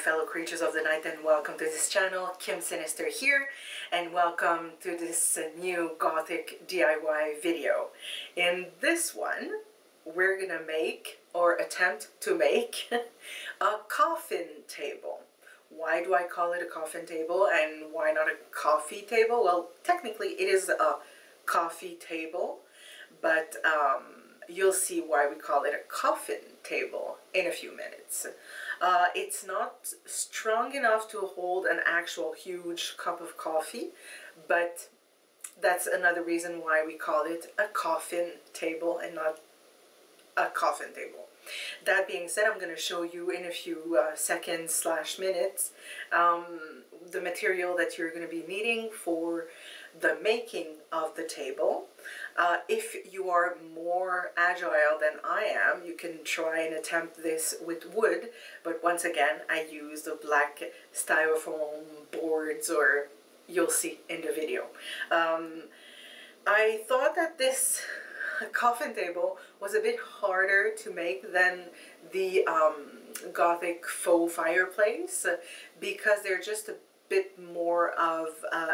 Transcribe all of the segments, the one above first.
fellow creatures of the night, and welcome to this channel. Kim Sinister here, and welcome to this new Gothic DIY video. In this one, we're gonna make, or attempt to make, a coffin table. Why do I call it a coffin table, and why not a coffee table? Well, technically it is a coffee table, but you'll see why we call it a coffin table in a few minutes. It's not strong enough to hold an actual huge cup of coffee, but that's another reason why we call it a coffin table and not a coffin table. That being said, I'm going to show you in a few seconds / minutes the material that you're going to be needing for the making of the table. If you are more agile than I am, you can try and attempt this with wood, but once again I use the black styrofoam boards, or you'll see in the video. I thought that this coffin table was a bit harder to make than the Gothic faux fireplace, because they're just a bit more of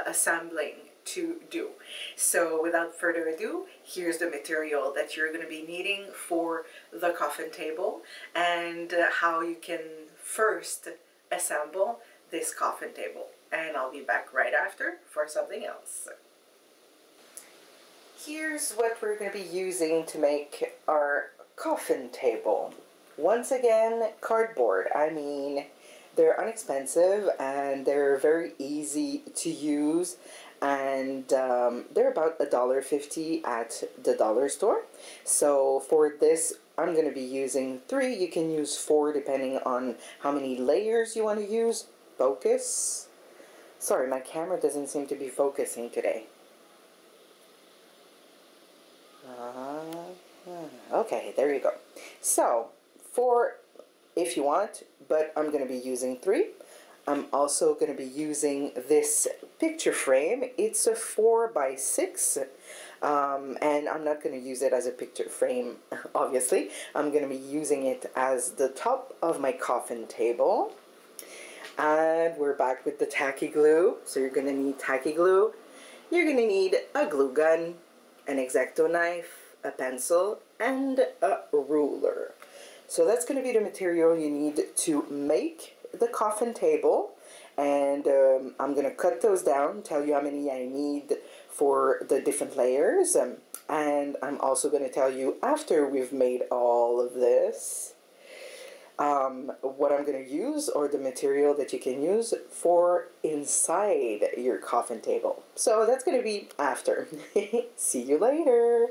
assembling to do. So without further ado, here's the material that you're going to be needing for the coffin table, and how you can first assemble this coffin table. And I'll be back right after for something else. Here's what we're going to be using to make our coffin table. Once again, cardboard. I mean, they're inexpensive and they're very easy to use, and they're about $1.50 at the dollar store. So for this, I'm going to be using 3. You can use 4 depending on how many layers you want to use. Focus. Sorry, my camera doesn't seem to be focusing today. Okay, there you go. So, 4 if you want, but I'm going to be using 3. I'm also going to be using this picture frame. It's a 4x6, and I'm not going to use it as a picture frame, obviously. I'm going to be using it as the top of my coffin table. And we're back with the tacky glue. So you're going to need tacky glue. You're going to need a glue gun, an X-Acto knife, a pencil, and a ruler. So that's going to be the material you need to make the coffin table, and I'm going to cut those down, tell you how many I need for the different layers, and I'm also going to tell you, after we've made all of this, what I'm going to use, or the material that you can use for inside your coffin table. So that's going to be after. See you later.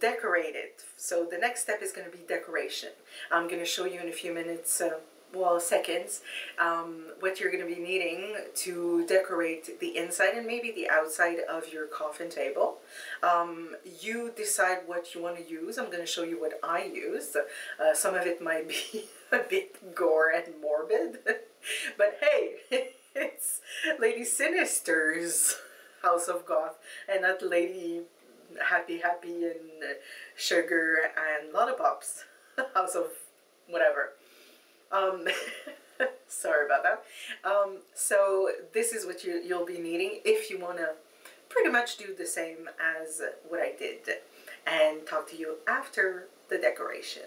decorate it. So the next step is going to be decoration. I'm going to show you in a few minutes, well, seconds, what you're going to be needing to decorate the inside and maybe the outside of your coffin table. You decide what you want to use. I'm going to show you what I used. Some of it might be a bit gore and morbid, but hey, it's Lady Sinister's House of Goth and not Lady Happy and Sugar and Lollipops House of whatever. Sorry about that. So this is what you'll be needing if you want to pretty much do the same as what I did, and talk to you after the decoration.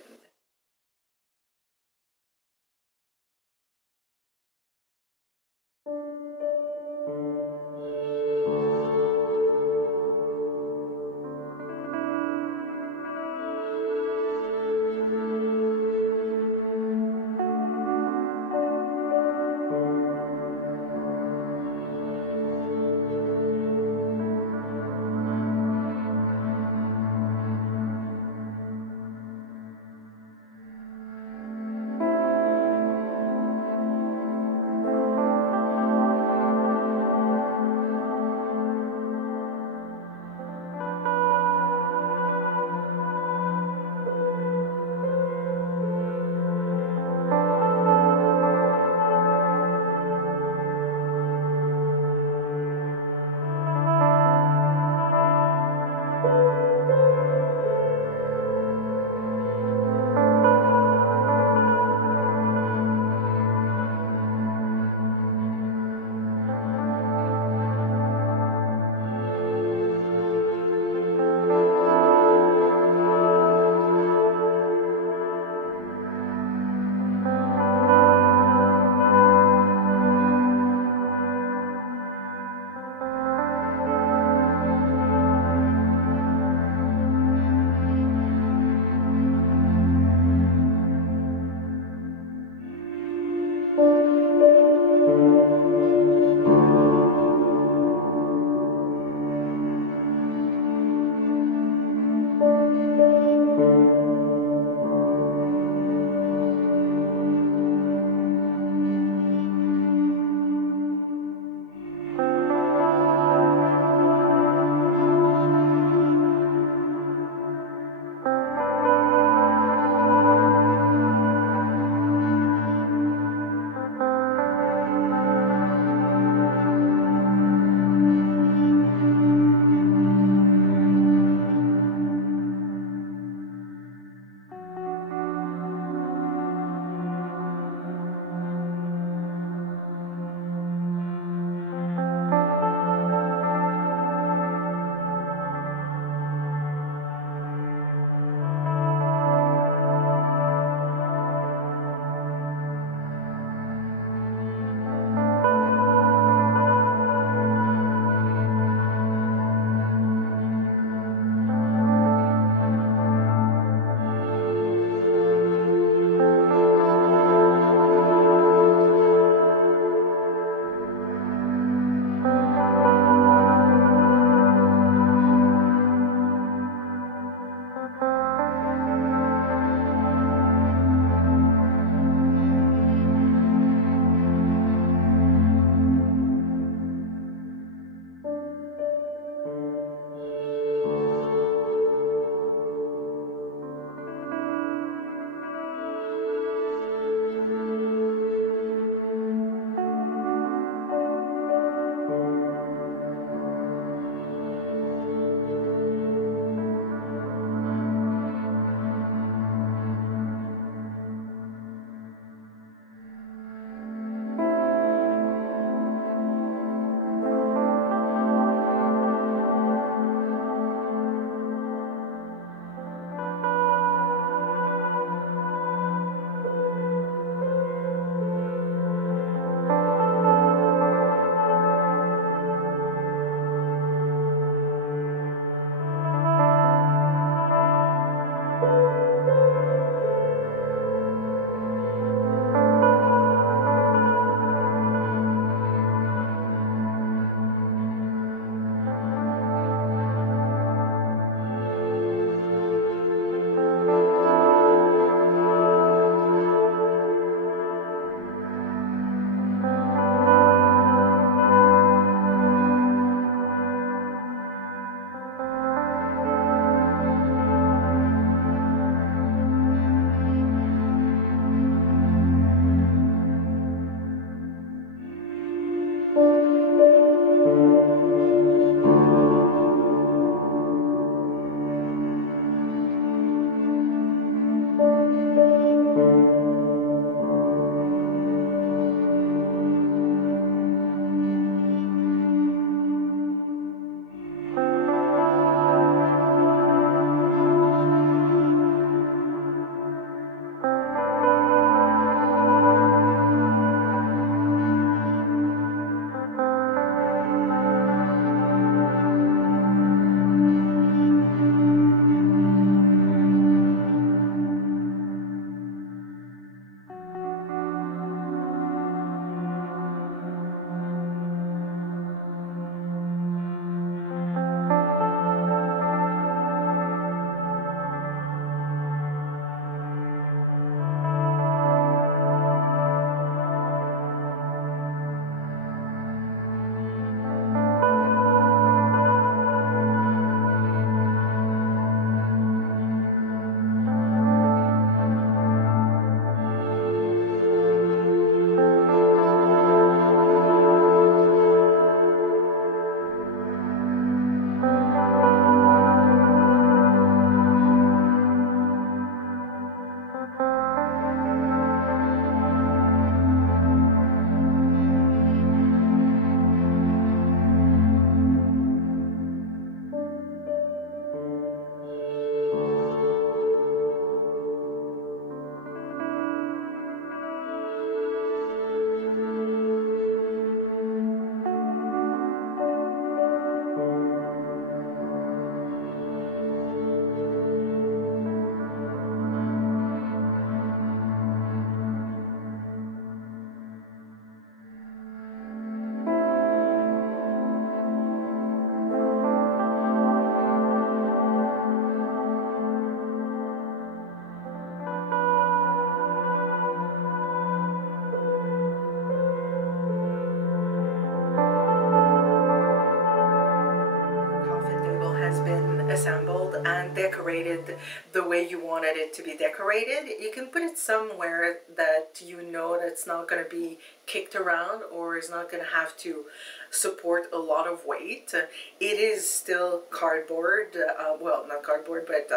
and decorate it the way you wanted it to be decorated. You can put it somewhere that you know that's not going to be kicked around or is not going to have to support a lot of weight. It is still cardboard, well, not cardboard, but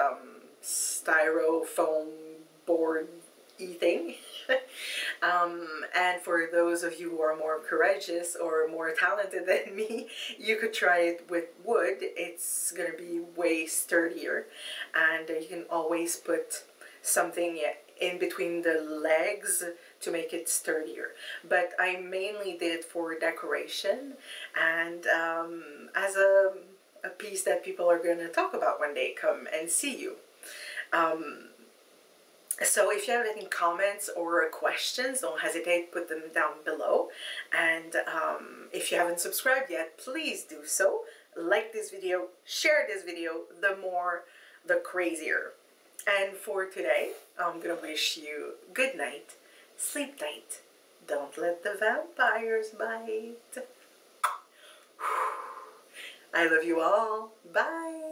styrofoam board-y thing. And for those of you who are more courageous or more talented than me, you could try it with wood. It's going to be way sturdier, and you can always put something in between the legs to make it sturdier. But I mainly did it for decoration and as a piece that people are going to talk about when they come and see you. So if you have any comments or questions, don't hesitate, put them down below. And if you haven't subscribed yet, please do so. Like this video, share this video, the more, the crazier. And for today, I'm going to wish you good night, sleep tight, don't let the vampires bite. I love you all. Bye.